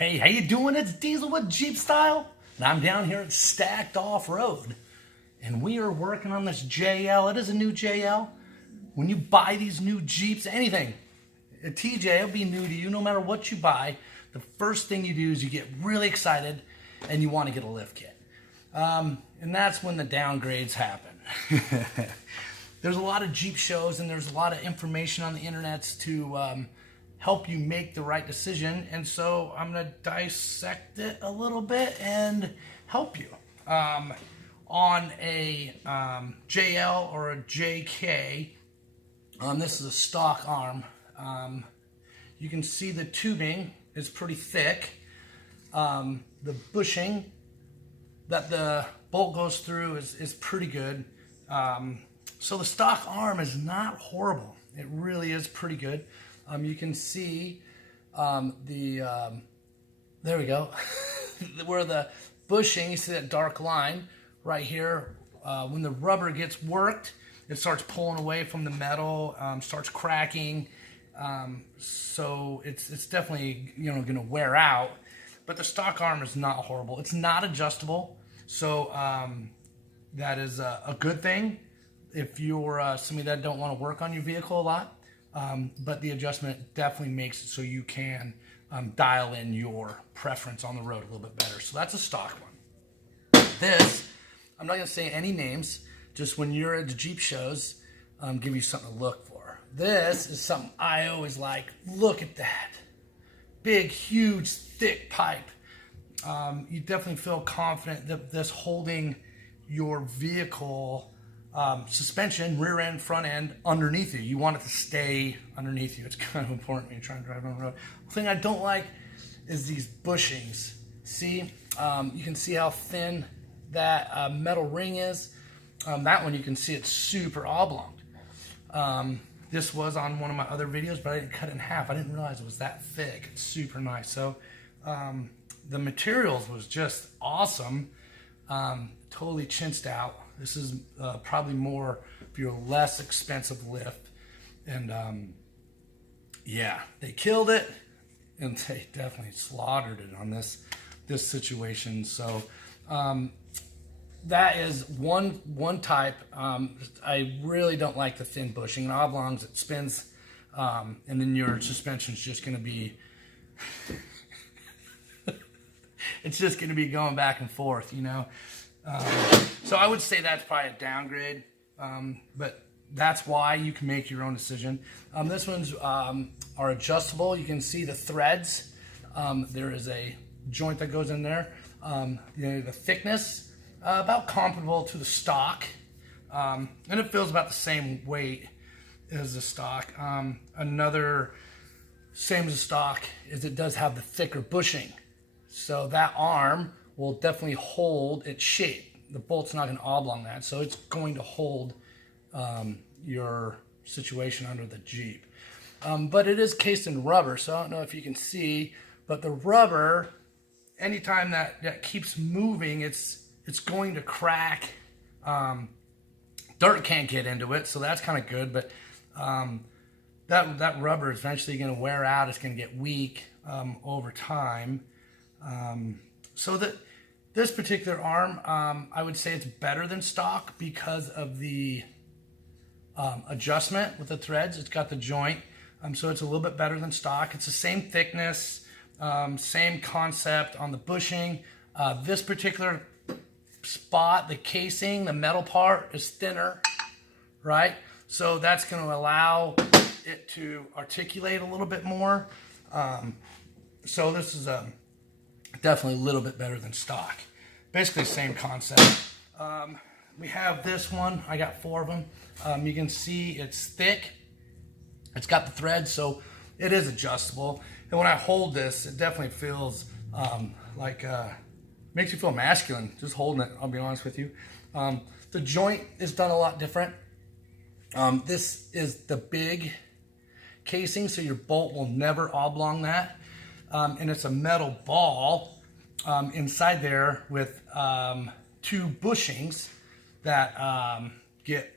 Hey, how you doing? It's Diesel with Jeep Style. And I'm down here at Stacked Off Road. And we are working on this JL. It is a new JL. When you buy these new Jeeps, anything, a TJ will be new to you no matter what you buy. The first thing you do is you get really excited and you want to get a lift kit. And that's when the downgrades happen. There's a lot of Jeep shows and there's a lot of information on the internet to help you make the right decision. And so I'm going to dissect it a little bit and help you. On a JL or a JK, this is a stock arm. You can see the tubing is pretty thick. The bushing that the bolt goes through is pretty good. So the stock arm is not horrible. It really is pretty good. You can see there we go, where the bushing, you see that dark line right here. When the rubber gets worked, it starts pulling away from the metal, starts cracking. So it's definitely going to wear out. But the stock arm is not horrible. It's not adjustable, so that is a good thing if you're somebody that don't want to work on your vehicle a lot. But the adjustment definitely makes it so you can dial in your preference on the road a little bit better. So that's a stock one. This, I'm not going to say any names, just when you're at the Jeep shows, give you something to look for. This is something I always like. Look at that. Big, huge, thick pipe. You definitely feel confident that this holding your vehicle suspension, rear end, front end, underneath you. You want it to stay underneath you. It's kind of important when you're trying to drive on the road. The thing I don't like is these bushings. See, you can see how thin that metal ring is. That one you can see it's super oblong. This was on one of my other videos, but I didn't cut it in half. I didn't realize it was that thick. It's super nice. So the materials was just awesome. Totally chinsed out. This is probably more for your less expensive lift. And yeah, they killed it, and they definitely slaughtered it on this situation. So that is one type. I really don't like the thin bushing and oblongs. It spins, and then your suspension is just going to be it's just going to be going back and forth, so I would say that's probably a downgrade, but that's why you can make your own decision. This one's are adjustable. You can see the threads. There is a joint that goes in there. The thickness about comparable to the stock, and it feels about the same weight as the stock. Another same as the stock is it does have the thicker bushing, so that arm will definitely hold its shape. The bolt's not going to oblong that, so it's going to hold your situation under the Jeep. But it is cased in rubber, so I don't know if you can see, but the rubber, anytime that keeps moving, it's going to crack. Dirt can't get into it, so that's kind of good, but that rubber is eventually going to wear out. It's going to get weak over time. So this particular arm, I would say it's better than stock because of the adjustment with the threads. It's got the joint, so it's a little bit better than stock. It's the same thickness, same concept on the bushing. This particular spot, the casing, the metal part is thinner, right? So that's going to allow it to articulate a little bit more. So this is definitely a little bit better than stock. Basically same concept. We have this one. I got 4 of them. You can see it's thick. It's got the threads, so it is adjustable. And when I hold this, it definitely feels makes you feel masculine just holding it, I'll be honest with you. The joint is done a lot different. This is the big casing, so your bolt will never oblong that. And it's a metal ball inside there with 2 bushings that get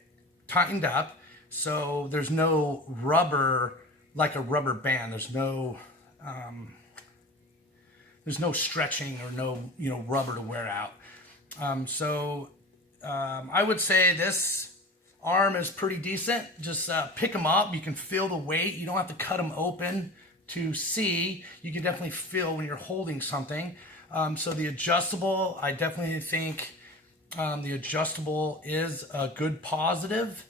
tightened up, so there's no rubber, like a rubber band. There's no there's no stretching or no, rubber to wear out. I would say this arm is pretty decent. Just pick them up. You can feel the weight. You don't have to cut them open to see. You can definitely feel when you're holding something. So the adjustable, I definitely think the adjustable is a good positive.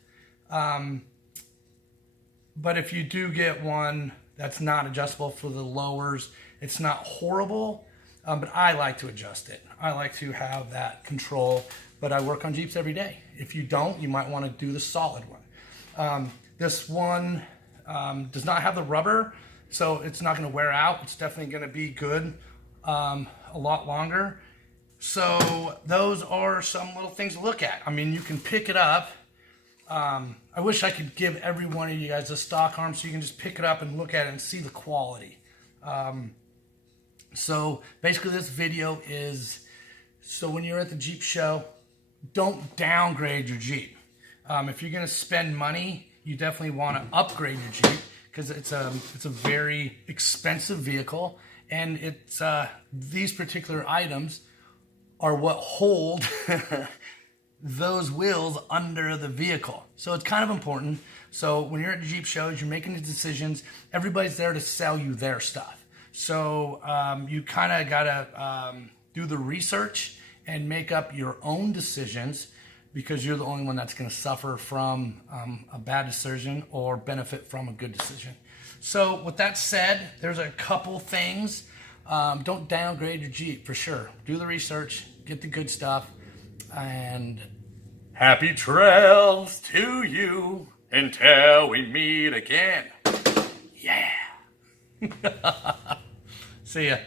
But if you do get one that's not adjustable for the lowers, it's not horrible, but I like to adjust it. I like to have that control, but I work on Jeeps every day. If you don't, you might want to do the solid one. This one does not have the rubber, so it's not going to wear out. It's definitely going to be good a lot longer. So those are some little things to look at. I mean, you can pick it up. I wish I could give every one of you guys a stock arm so you can just pick it up and look at it and see the quality. So basically this video is, so when you're at the Jeep show, don't downgrade your Jeep. If you're going to spend money, you definitely want to upgrade your Jeep because it's a very expensive vehicle, and it's these particular items are what hold those wheels under the vehicle. So it's kind of important. So when you're at the Jeep shows, you're making the decisions. Everybody's there to sell you their stuff. So you kind of got to do the research and make up your own decisions, because you're the only one that's going to suffer from a bad decision or benefit from a good decision. So with that said, there's a couple things. Don't downgrade your Jeep for sure. Do the research, get the good stuff, and happy trails to you until we meet again. Yeah. See ya.